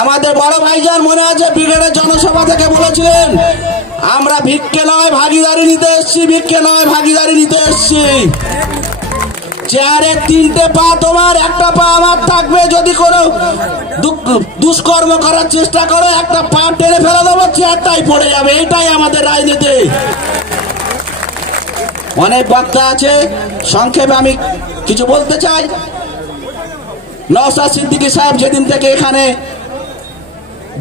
আমাদের বড় ভাইজান মনে আছে ব্রিগেডের জনসভা থেকে বলেছিলেন আমরা ভিক্ষে নয় ভাগিদারি নিতে এসেছি, ভিক্ষে নয় ভাগিদারি নিতে এসেছি। চেয়ারের তিনটে পা তোমার, একটা পা আমার থাকবে। যদি কোনো দুষ্কর্ম করার চেষ্টা করো একটা পা টেনে ফেলে দেবো, চেয়ারটাই পড়ে যাবে। এইটাই আমাদের রাজনীতি। অনেক বক্তা আছে, সংক্ষেপে আমি কিছু বলতে চাই। নওশাদ সিদ্দিকী সাহেব যেদিন থেকে এখানে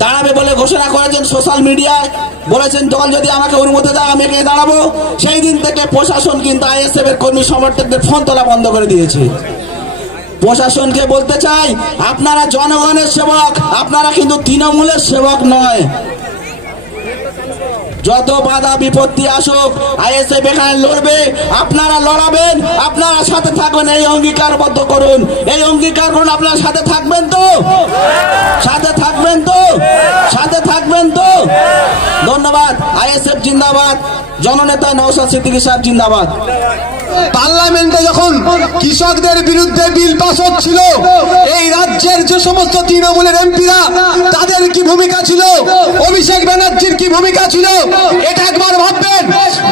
দাঁড়াবে বলে ঘোষণা করেছেন, সোশ্যাল মিডিয়ায় বলেছেন দল যদি আমাকে অনুমতি দেয় আমি এখানে দাঁড়াবো, সেই দিন থেকে প্রশাসন কিন্তু আইএসএফ এর কর্মী সমর্থকদের ফোন তোলা বন্ধ করে দিয়েছে। প্রশাসনকে বলতে চাই আপনারা জনগণের সেবক, আপনারা কিন্তু তৃণমূলের সেবক নয়। যত বাধা বিপত্তি আসুক আইএসএফ এখানে লড়বে, আপনারা লড়াবেন, আপনারা সাথে থাকবেন। এই অঙ্গীকারবদ্ধ করুন, এই অঙ্গীকার করুন। আপনারা সাথে থাকবেন তো? সাথে থাকবেন তো? সাথে থাকবেন তো? ধন্যবাদ। আইএসএফ জিন্দাবাদ, জননেতা নওশাদ সিদ্দিকী সাহেব জিন্দাবাদ। পার্লামেন্টে যখন কৃষকদের বিরুদ্ধে বিল পাস হচ্ছিল, এই রাজ্যের যে সমস্ত তৃণমূলের এমপিরা তাদের কি ভূমিকা ছিল, অভিষেক ব্যানার্জির কি ভূমিকা ছিল, এটা একবার ভাববেন।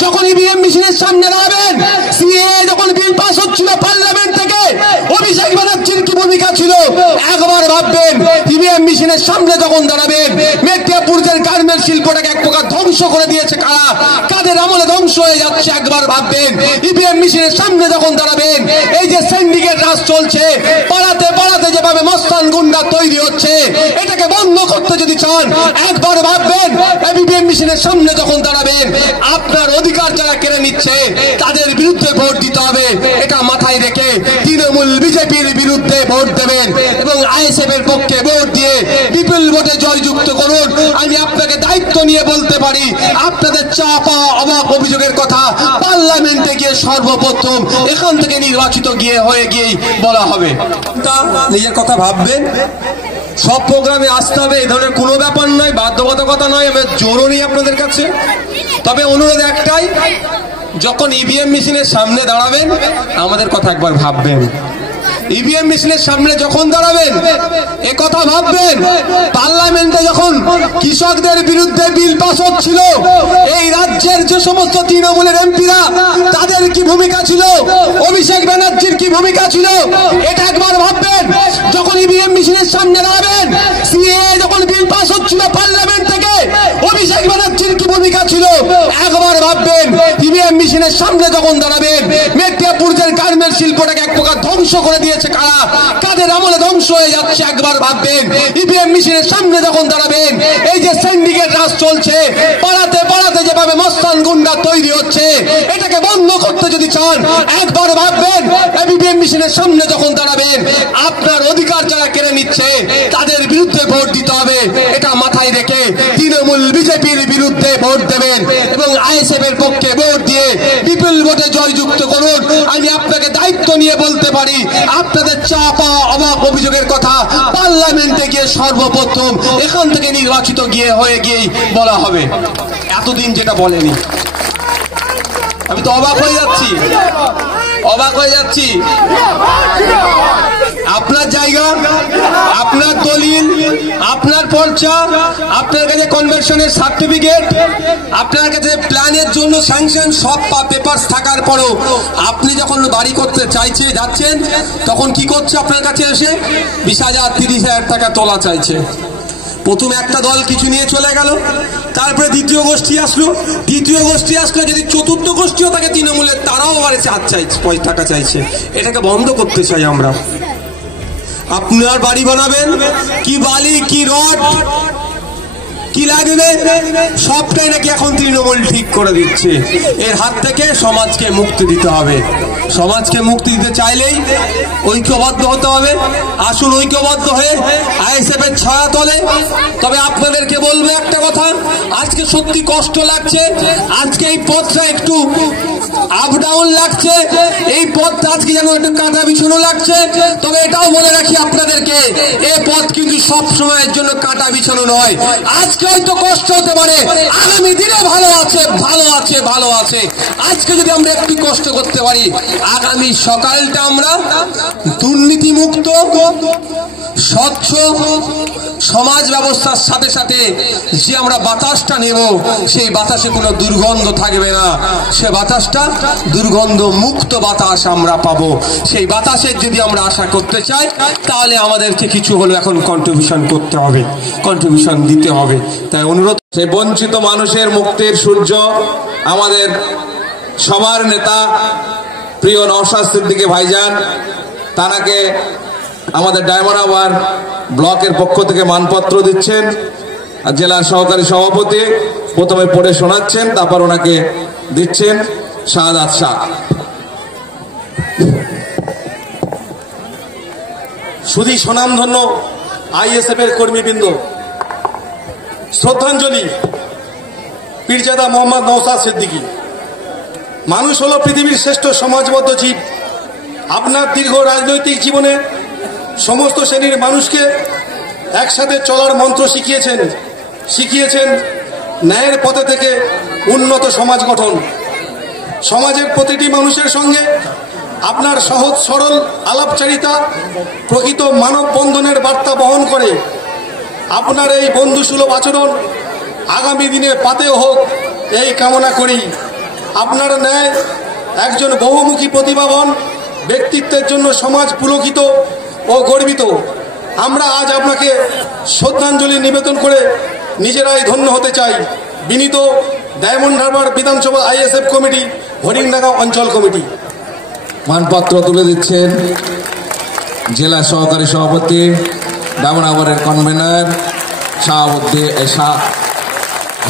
যখন ইভিএম মেশিনের সামনে দাঁড়াবেন, সিএএ যখন বিল পাস হচ্ছিল পার্লামেন্ট থেকে, অভিষেক ব্যানার্জির কি ভূমিকা ছিল একবার ভাববেন। ইভিএম মেশিনের সামনে যখন দাঁড়াবেন, মেদিনীপুরের গার্মেন্ট শিল্পটাকে এক প্রকার ধ্বংস করে দিয়েছে কারা, কাদের আমলে ধ্বংস হয়ে যাচ্ছে একবার ভাববেন। ইভিএম মেশিনের সামনে যখন দাঁড়াবেন, এই যে সিন্ডিকেট রাজ চলছে, পাড়াতে পাড়াতে যেভাবে মস্তান গুন্ডা তৈরি হচ্ছে, এটাকে বন্ধ করতে যদি চান একবার ভাববেন। ইভিএম মেশিনের সামনে যখন দাঁড়াবেন, আপনার অধিকার যারা কেড়ে নিচ্ছে তাদের বিরুদ্ধে ভোট দিতে হবে, এটা মাথায় রেখে তৃণমূল বিজেপির বিরুদ্ধে ভোট দেবেন এবং আইএসএফ এর পক্ষে ভোট দিয়ে বিপুল ভোটে জয়যুক্ত করুন। আমি আপনাকে দায়িত্ব নিয়ে বলতে পারি, আপনাদের চাপা অবাক অভিযোগের কথা পার্লামেন্টে গিয়ে সর্বপ্রথম এখান থেকে নির্বাচিত হয়ে গিয়েই বলা হবে। নিজের কথা ভাববেন, সব প্রোগ্রামে আসতে হবে এই ধরনের কোনো ব্যাপার নয়, বাধ্যবাধকতা নয়, আমি জোরও নেই আপনাদের কাছে। তবে অনুরোধ একটাই, যখন ইভিএম মেশিনের সামনে দাঁড়াবেন আমাদের কথা একবার ভাববেন। ইভিএম মেশিনের সামনে যখন দাঁড়াবেন এ কথা ভাববেন। পার্লামেন্টে যখন কৃষকদের বিরুদ্ধে বিল পাস হচ্ছিল, এই রাজ্যের যে সমস্ত তৃণমূলের এমপিরা তাদের কি ভূমিকা ছিল, অভিষেক ব্যানার্জির কি ভূমিকা ছিল, এটা একবার ভাববেন। যখন ইভিএম মেশিনের সামনে দাঁড়াবেন, সিএএ যখন বিল পাস হচ্ছিল পার্লামেন্ট থেকে, অভিষেক ব্যানার্জির কি ভূমিকা ছিল একবার ভাববেন। ইভিএম মেশিনের সামনে যখন দাঁড়াবেন, মেদিনীপুরের গার্মেন্ট শিল্পটাকে এক প্রকার ধ্বংস করে দিয়েছে কারা, কাদের আমলে ধ্বংস হয়ে যাচ্ছে একবার ভাববেন। ইভিএম মেশিনের সামনে যখন দাঁড়াবেন, এই যে সিন্ডিকেট রাজ চলছে, পাড়াতে পাড়াতে যেভাবে মস্তান গুন্ডা তৈরি হচ্ছে, এটাকে বন্ধ করতে যদি চান একবার ভাববেন। ইভিএম মেশিনের সামনে যখন দাঁড়াবেন, আপনার অধিকার যারা কেড়ে নিচ্ছে তাদের বিরুদ্ধে ভোট দিতে হবে, এটা মাথায় রেখে তৃণমূল বিজেপির বিরুদ্ধে ভোট দেবেন এবং আইএসএফ এর পক্ষে ভোট দিয়ে বিপুল ভোটে জয়যুক্ত করুন। আমি আপনাকে দায়িত্ব নিয়ে বলতে পারি, আপনাদের চাপা অবাক অভিযোগের কথা পার্লামেন্টে গিয়ে সর্বপ্রথম এখান থেকে নির্বাচিত হয়ে গিয়েই বলা হবে। এতদিন যেটা বলেনি, আমি তো অবাক হয়ে যাচ্ছি, অবাক হয়ে যাচ্ছি। আপনার জায়গা, আপনার দলিল, আপনার পর্চা, আপনার কাছে কনভার্সনের সার্টিফিকেট, আপনার কাছে প্ল্যানের জন্য স্যাংশন সব পেপারস থাকার পরও আপনি যখন বাড়ি করতে যাচ্ছেন তখন কি করছে আপনার কাছে এসে 20,000 30,000 টাকা তোলা চাইছে। প্রথম একটা দল কিছু নিয়ে চলে গেল, তারপরে দ্বিতীয় গোষ্ঠী আসলো, যদি চতুর্থ গোষ্ঠীও থাকে তৃণমূলের, তারাও আবার টাকা চাইছে। এটাকে বন্ধ করতে চাই আমরা। আপনার বাড়ি বানাবেন, কি বালি কি রড কি লাগবে সবটাই নাকি এখন তৃণমূল ঠিক করে দিচ্ছে। এর হাত থেকে সমাজকে মুক্তি দিতে হবে। সমাজকে মুক্তি দিতে চাইলেই ঐক্যবদ্ধ হতে হবে। আসুন ঐক্যবদ্ধ হয়ে আইএসএফ এর ছায়া তলে। তবে আপনাদেরকে বলবো একটা কথা, আজকে সত্যি কষ্ট লাগছে, আজকে এই পথটা একটু আপ ডাউন লাগছে, এই পথটা আজকে যেন একটু কাঁটা বিছানো লাগছে। তবে এটাও মনে রাখি আপনাদেরকে, এই পথ কিন্তু সব সময়ের জন্য কাঁটা বিছানো নয়। আজকে হয়তো কষ্ট হতে পারে, আগামী দিনে ভালো আছে। আজকে যদি আমরা একটু কষ্ট করতে পারি, আগামী সকালটা আমরা দুর্নীতিমুক্ত স্বচ্ছ সমাজ ব্যবস্থার সাথে সাথে যে আমরা বাতাসটা নেব সেই বাতাসে কোনো দুর্গন্ধ থাকবে না, সে বাতাসটা দুর্গন্ধ মুক্ত বাতাস আমরা পাবো। সেই বাতাসের যদি আমরা আশা করতে চাই তাহলে আমাদেরকে কিছু হলো এখন কন্ট্রিবিউশন করতে হবে, কন্ট্রিবিউশন দিতে হবে। তাই অনুরোধ, সেই বঞ্চিত মানুষের মুক্তির সূর্য আমাদের সবার নেতা প্রিয় নওশাদ সিদ্দিকী ভাইজান, তাকে আমাদের ডায়মন্ড হারবার ব্লকের পক্ষ থেকে মানপত্র দিচ্ছেন। জেলার সহকারী সভাপতি প্রথমে পড়ে শোনাচ্ছেন, তারপর ওনাকে দিচ্ছেন শাহাদাত শাহ। শুধু স্বনামধন্য আইএসএফ এর কর্মীবৃন্দ, শ্রদ্ধাঞ্জলি পীরজাদা মোহাম্মদ নওশাদ সিদ্দিকী। মানুষ হলো পৃথিবীর শ্রেষ্ঠ সমাজবদ্ধ জীব। আপনার দীর্ঘ রাজনৈতিক জীবনে সমস্ত শ্রেণীর মানুষকে একসাথে চলার মন্ত্র শিখিয়েছেন ন্যায়ের পথে থেকে উন্নত সমাজ গঠন। সমাজের প্রতিটি মানুষের সঙ্গে আপনার সহজ সরল আলাপচারিতা প্রকৃত মানববন্ধনের বার্তা বহন করে। আপনার এই বন্ধুসুলভ আচরণ আগামী দিনে পাতেও হোক এই কামনা করি। আপনার ন্যায় একজন বহুমুখী প্রতিভাবান ব্যক্তিত্বের জন্য সমাজ পুলকিত ও গর্বিত। আমরা আজ আপনাকে শ্রদ্ধাঞ্জলি নিবেদন করে নিজেরাই ধন্য হতে চাই। বিনীত ডায়মন্ড হারবার বিধানসভা আইএসএফ কমিটি, হরিণডাঙ্গা অঞ্চল কমিটি। মানপত্র তুলে দিচ্ছেন জেলা সহকারী সভাপতি, ডায়মন্ড হারবারের কনভেনর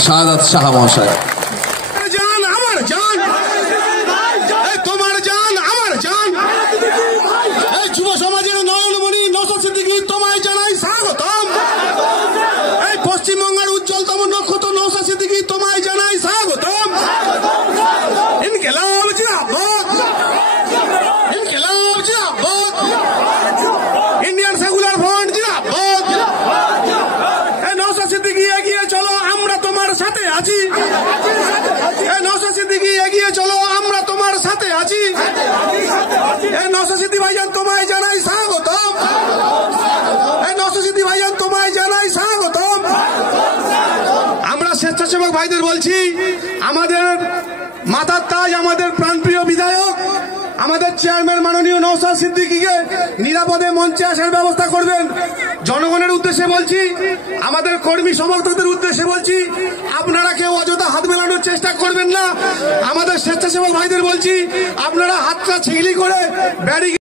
শাহাদাত শাহ মহাশয়। যুব সমাজের নয়নমণি নওশাদ সিদ্দিকী, তোমায় জানাই স্বাগতম। এই পশ্চিমবঙ্গের উজ্জ্বলতম নক্ষত্র নওশাদ সিদ্দিকী, তোমায় জানাই স্বাগতম। ইনকিলাব জিন্দাবাদ, ইনকিলাব জিন্দাবাদ, ইন্ডিয়ান সেকুলার ফ্রন্ট জিন্দাবাদ। এই নওশাদ সিদ্দিকী এগিয়ে চলো, আমরা তোমার সাথে আছি। এই নওশাদ সিদ্দিকী এগিয়ে চলো, আমরা তোমার সাথে আছি। এই নওশাদ সিদ্দিকী ভাইজান, তোমায় জানাই স্বাগতম। এই নওশাদ সিদ্দিকী ভাইজান, তোমায় জানাই স্বাগতম। আমরা স্বেচ্ছাসেবক ভাইদের বলছি, আমাদের মাথার তাজ, আমাদের প্রাণপ্রিয় বিধায়ক, আমাদের চেয়ারম্যান মাননীয় নওশাদ সিদ্দিকীকে নিরাপদে মঞ্চে আসার ব্যবস্থা করবেন। জনগণের উদ্দেশ্যে বলছি, আমাদের কর্মী সমর্থকদের উদ্দেশ্যে বলছি, আপনারা কেউ অযথা হাত মেলানোর চেষ্টা করবেন না। আমাদের স্বেচ্ছাসেবক ভাইদের বলছি, আপনারা হাতটা ছিগলি করে ব্যারিকেড